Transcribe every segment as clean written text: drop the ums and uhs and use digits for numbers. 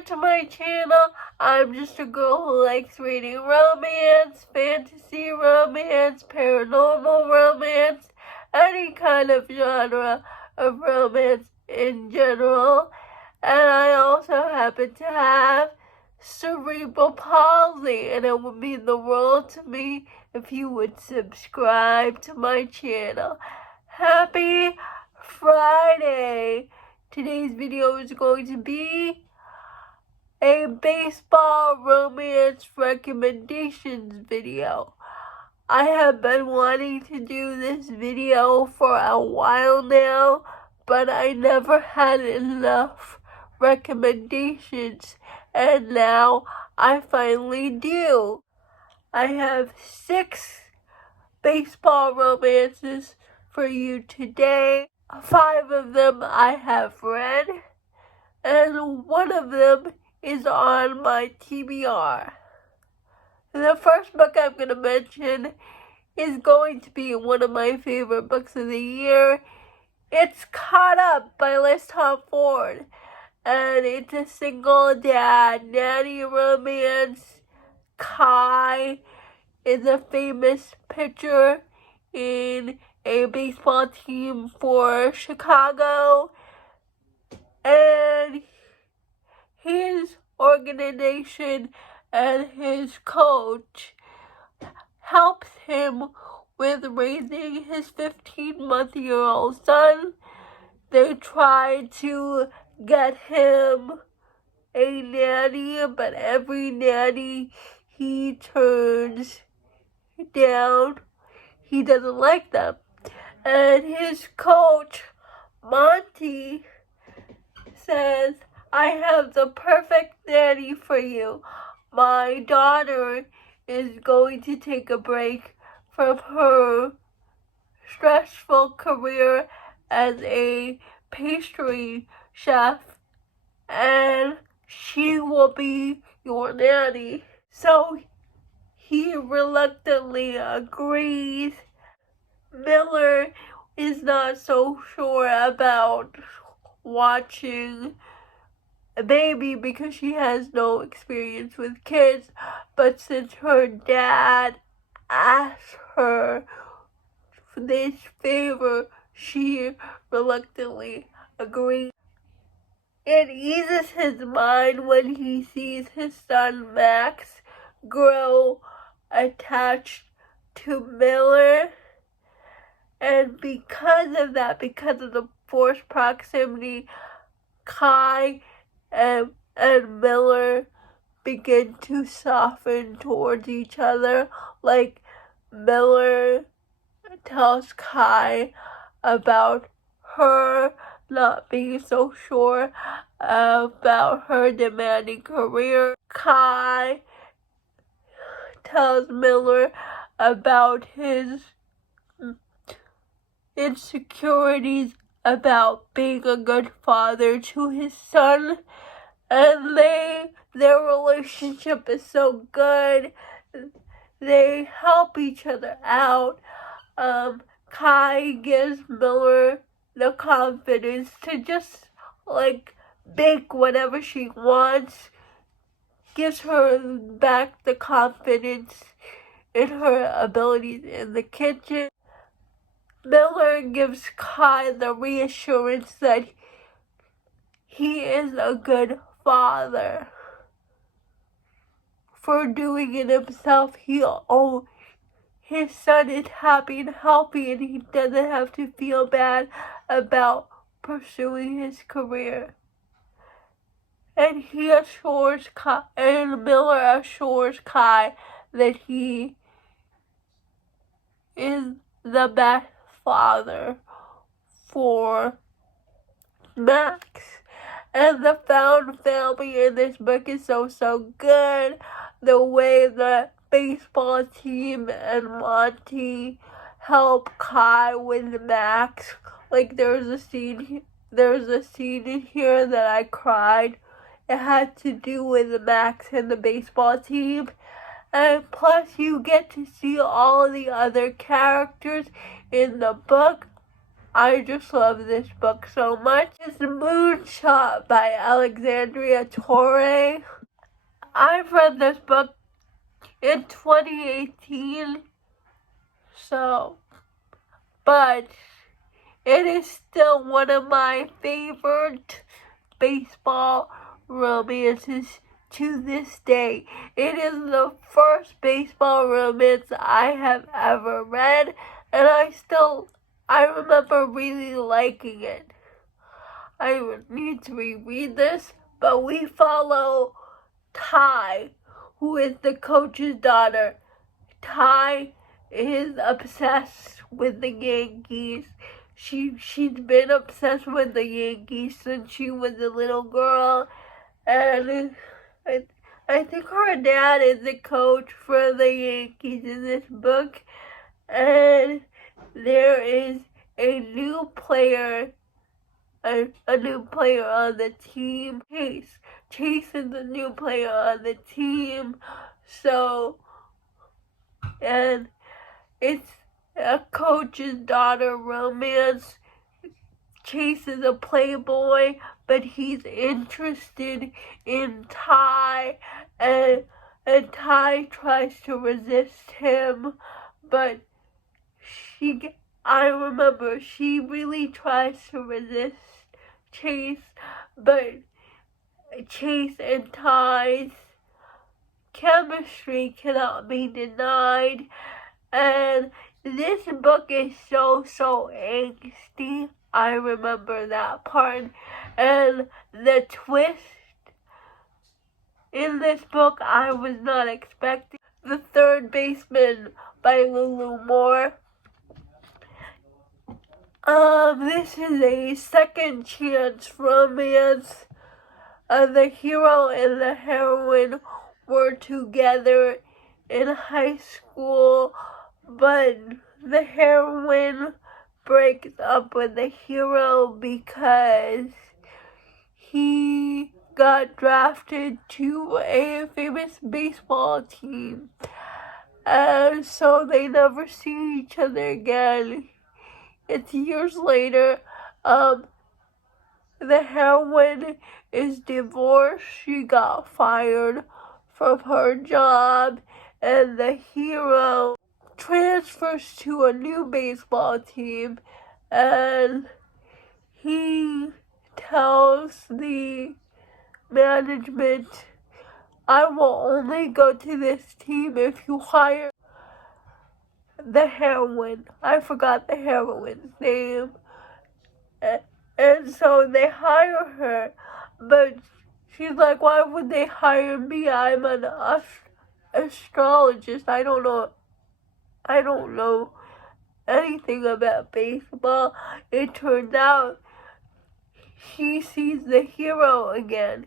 new to my channel, I'm just a girl who likes reading romance, fantasy romance, paranormal romance, any kind of genre of romance in general. And I also happen to have cerebral palsy, and it would mean the world to me if you would subscribe to my channel. Happy Friday! Today's video is going to be a baseball romance recommendations video. I have been wanting to do this video for a while now, but I never had enough recommendations, and now I finally do. I have 6 baseball romances for you today. 5 of them I have read, and 1 of them is on my TBR. The first book I'm going to mention is going to be one of my favorite books of the year. It's Caught Up by Liz Tom Ford, and it's a single dad nanny romance. Kai is a famous pitcher in a baseball team for Chicago, and his organization and his coach helps him with raising his 15-month-old son. They try to get him a nanny, but every nanny he turns down, he doesn't like them. And his coach, Monty, says, "I have the perfect nanny for you. My daughter is going to take a break from her stressful career as a pastry chef, and she will be your nanny." So he reluctantly agrees. Miller is not so sure about watching a baby because she has no experience with kids, but since her dad asked her for this favor, she reluctantly agrees. It eases his mind when he sees his son Max grow attached to Miller, and because of that, because of the forced proximity, Kai and Miller begin to soften towards each other. Like, Miller tells Kai about her not being so sure about her demanding career. Kai tells Miller about his insecurities about being a good father to his son, and their relationship is so good. They help each other out. Kai gives Miller the confidence to just bake whatever she wants, gives her back the confidence in her abilities in the kitchen. Miller gives Kai the reassurance that he is a good father. For doing it himself, his son is happy and healthy, and he doesn't have to feel bad about pursuing his career. And Miller assures Kai that he is the best father for Max. And the found family in this book is so good. The way the baseball team and Monty help Kai with Max. There's a scene in here that I cried. It had to do with Max and the baseball team. And plus you get to see all the other characters in the book. I just love this book so much. It's Moonshot by Alexandria Torre. I've read this book in 2018, but it is still one of my favorite baseball romances to this day. It is the first baseball romance I have ever read, and I remember really liking it. I need to reread this, but we follow Ty, who is the coach's daughter. Ty is obsessed with the Yankees. She's been obsessed with the Yankees since she was a little girl, and I think her dad is the coach for the Yankees in this book, and there is a new player on the team. Chase is the new player on the team. And it's a coach's daughter romance. Chase is a playboy, but he's interested in Ty, and Ty tries to resist him, but I remember she really tries to resist Chase, but Chase and Ty's chemistry cannot be denied, and this book is so angsty. I remember that part, and the twist in this book I was not expecting. The Third Baseman by Lulu Moore. This is a second chance romance. The hero and the heroine were together in high school, but the heroine breaks up with the hero because he got drafted to a famous baseball team, and so they never see each other again. It's years later. The heroine is divorced. She got fired from her job, and the hero transfers to a new baseball team, and he tells the management, I will only go to this team if you hire the heroine. I forgot the heroine's name. And so they hire her, but she's like, why would they hire me? I'm an astrologist. I don't know anything about baseball. It turns out she sees the hero again,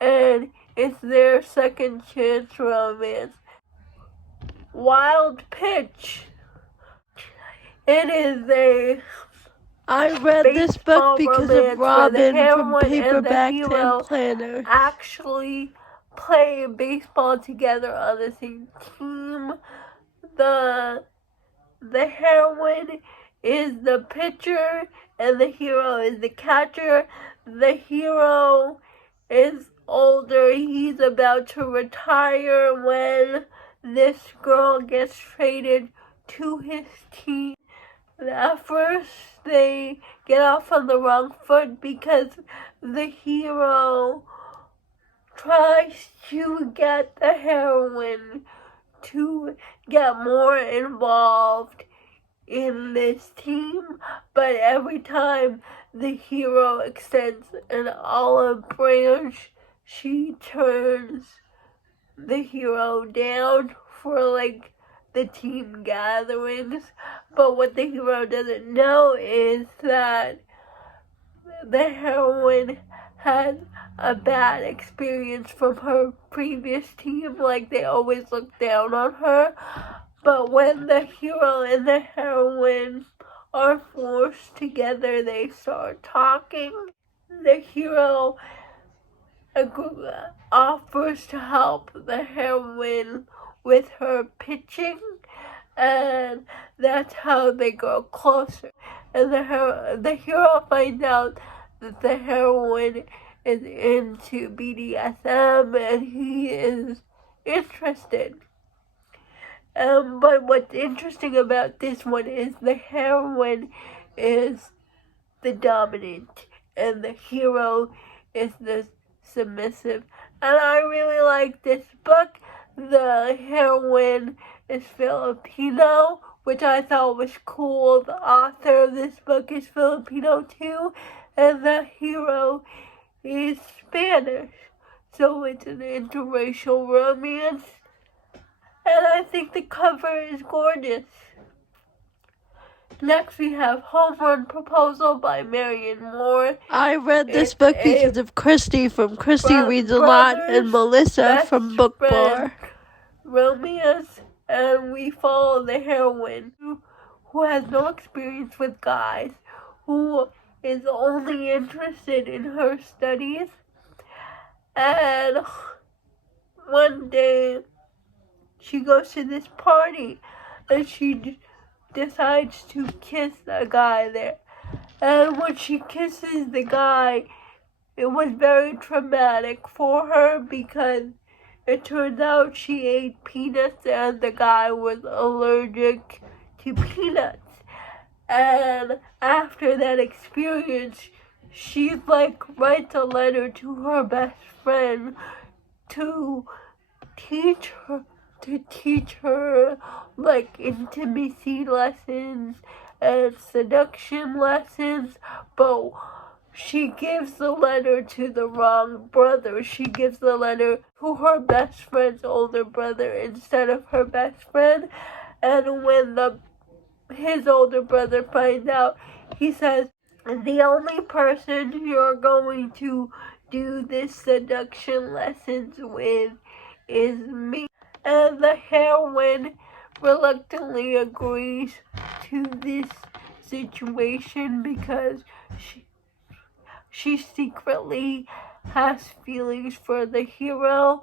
and it's their second chance romance. Wild Pitch. I read this book because of Robin from Paperback and Planner. Actually play baseball together on the same team. The heroine is the pitcher and the hero is the catcher. The hero is older. He's about to retire when this girl gets traded to his team. At first, they get off on the wrong foot because the hero tries to get the heroine to get more involved in this team, but every time the hero extends an olive branch, she turns the hero down for the team gatherings. But what the hero doesn't know is that the heroine had a bad experience from her previous team. They always look down on her. But when the hero and the heroine are forced together, they start talking. The hero offers to help the heroine with her pitching, and that's how they grow closer. and the hero finds out that the heroine is into BDSM and he is interested. But what's interesting about this one is the heroine is the dominant and the hero is the submissive. And I really like this book. The heroine is Filipino, which I thought was cool. The author of this book is Filipino too, and the hero is Spanish. So it's an interracial romance, and I think the cover is gorgeous. Next we have Homeroom Proposal by Marion Moore. I read this book because of Christy from Christy Reads a Lot and Melissa from Book Bar. Romance, and we follow the heroine who has no experience with guys, who is only interested in her studies, and one day she goes to this party and she decides to kiss a guy there. And when she kisses the guy, it was very traumatic for her because it turns out she ate peanuts and the guy was allergic to peanuts. And after that experience, she writes a letter to her best friend to teach her intimacy lessons and seduction lessons, but she gives the letter to the wrong brother. She gives the letter to her best friend's older brother instead of her best friend, and when his older brother finds out, he says, the only person you're going to do this seduction lessons with is me. And the heroine reluctantly agrees to this situation because she secretly has feelings for the hero,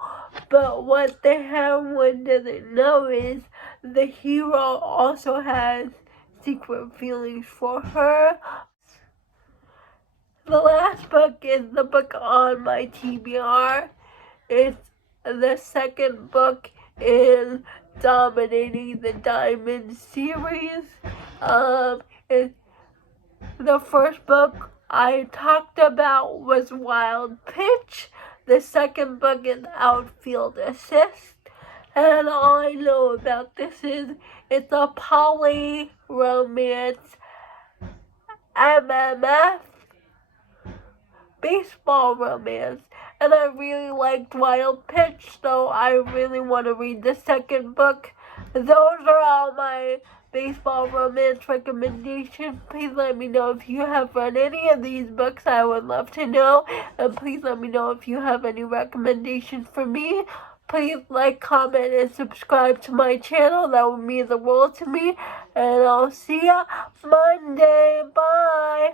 but what the heroine doesn't know is the hero also has secret feelings for her. The last book is the book on my TBR. It's the second book in Dominating the Diamond series. The first book I talked about was Wild Pitch. The second book is Outfield Assist. And all I know about this is it's a poly romance MMF baseball romance. And I really liked Wild Pitch, so I really want to read the second book. Those are all my baseball romance recommendations. Please let me know if you have read any of these books. I would love to know. And please let me know if you have any recommendations for me. Please like, comment, and subscribe to my channel. That would mean the world to me. And I'll see ya Monday. Bye.